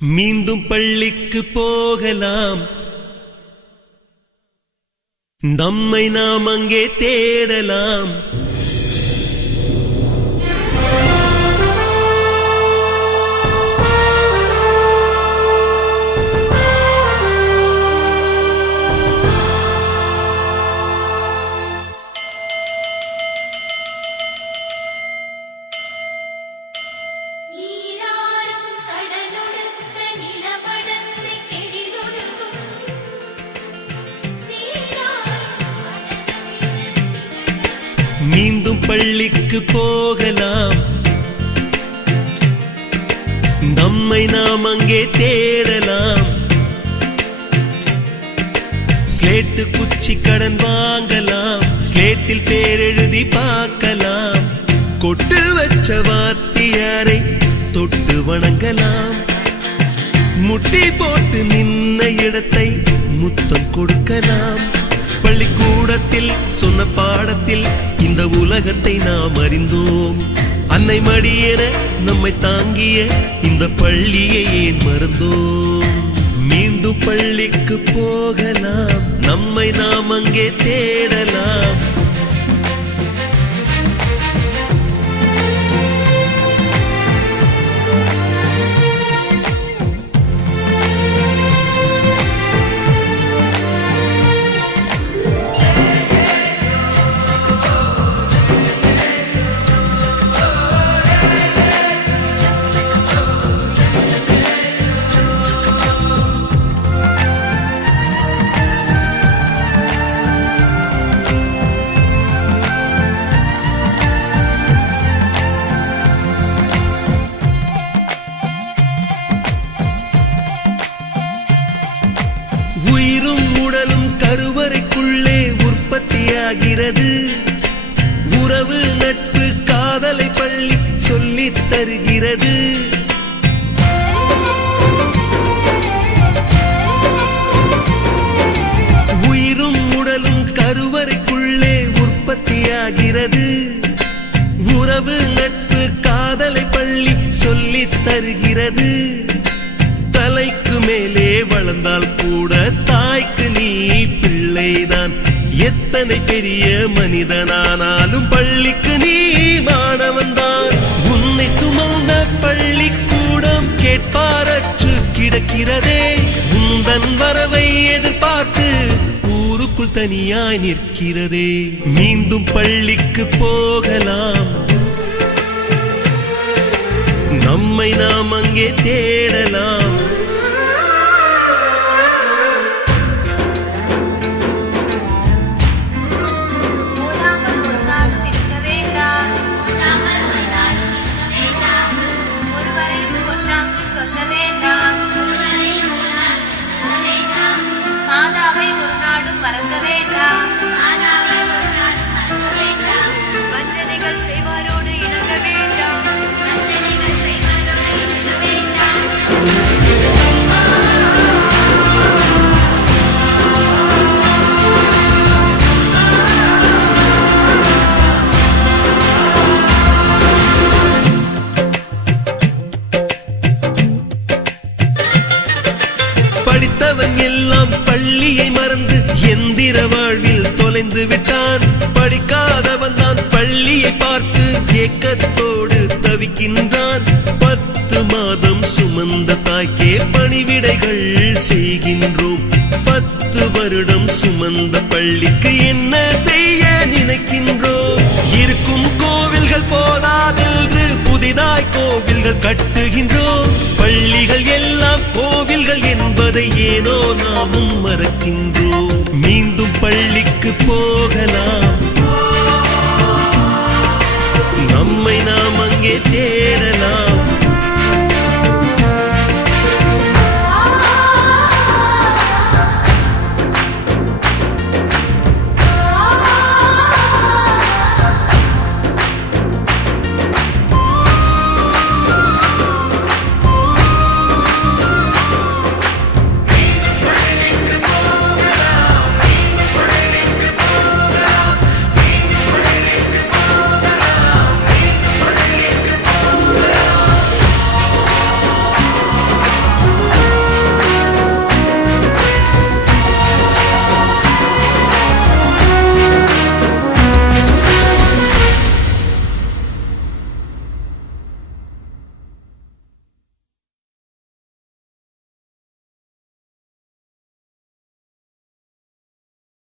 மீண்டும் பள்ளிக்கு போகலாம், நம்மை நாம் அங்கே தேடலாம். மீண்டும் பள்ளிக்கு போகலாம், நம்மை நாம் அங்கே தேடலாம். ஸ்லேட்டு குச்சி கடன் வாங்கலாம், ஸ்லேட்டில் பேர் எழுதி பார்க்கலாம். கொட்டு வச்ச வாத்தியாரை தொட்டு வணங்கலாம். முட்டி போட்டு நின்ன இடத்தை முத்தம் கொடுக்கலாம். பள்ளிக்கூடத்தில் சொன்ன பாடத்தில் இந்த உலகத்தை நாம் அறிந்தோம். அன்னை மடியென நம்மை தாங்கிய இந்த பள்ளியை ஏன் மறந்தோம்? மீண்டும் பள்ளிக்கு போகலாம், நம்மை நாம் அங்கே தேடலாம். உயிரும் உடலும் கருவறைக்குள்ளே உற்பத்தியாகிறது. உறவு நட்பு காதலை பள்ளி சொல்லித் தருகிறது. உயிரும் உடலும் கருவறைக்குள்ளே உற்பத்தியாகிறது. உறவு நட்பு காதலை பள்ளி சொல்லித் தருகிறது. தலைக்கு மேலே வளர்ந்தால் கூட தாய்க்கு நீ பிள்ளைதான். எத்தனை பெரிய மனிதனானாலும் பள்ளிக்கு நீ மாணவன்தான். உன்னை சுமந்த பள்ளிக்கூடம் கேட்பாரற்று கிடக்கிறதே. உந்தன் வரவை எதிர்பார்த்து ஊருக்குள் தனியாய் நிற்கிறதே. மீண்டும் பள்ளிக்கு போகலாம், நம்மை நாம் அங்கே தேடலாம். சொல்ல வேண்டாம், மாதாவை ஒரு நாளும் மறக்க வேண்டாம். வஞ்சனைகள் செய்வாரோடு இணங்க வேண்டாம். படித்தவன் எல்லாம் பள்ளியை மறந்து எந்திர வாழ்வில் தொலைந்து விட்டான். படிக்காதவன் தான் பள்ளியை பார்த்து ஏக்கத்தோடு தவிக்கின்றான். 10 மாதம் சுமந்த தாய்க்கே பணிவிடைகள் செய்கின்றோம். 10 வருடம் சுமந்த பள்ளிக்கு என்ன செய்ய நினைக்கின்றோம்? இருக்கும் கோவில்கள் போதாதென்று புதிதாய் கோவில்கள் கட்டுகின்றோம். பள்ளிகள் எல்லாம் கோவில்கள் என்பதை ஏனோ நாமும் மறக்கின்றோம். மீண்டும் பள்ளிக்கு போகலாம், நம்மை நாம் அங்கே தேட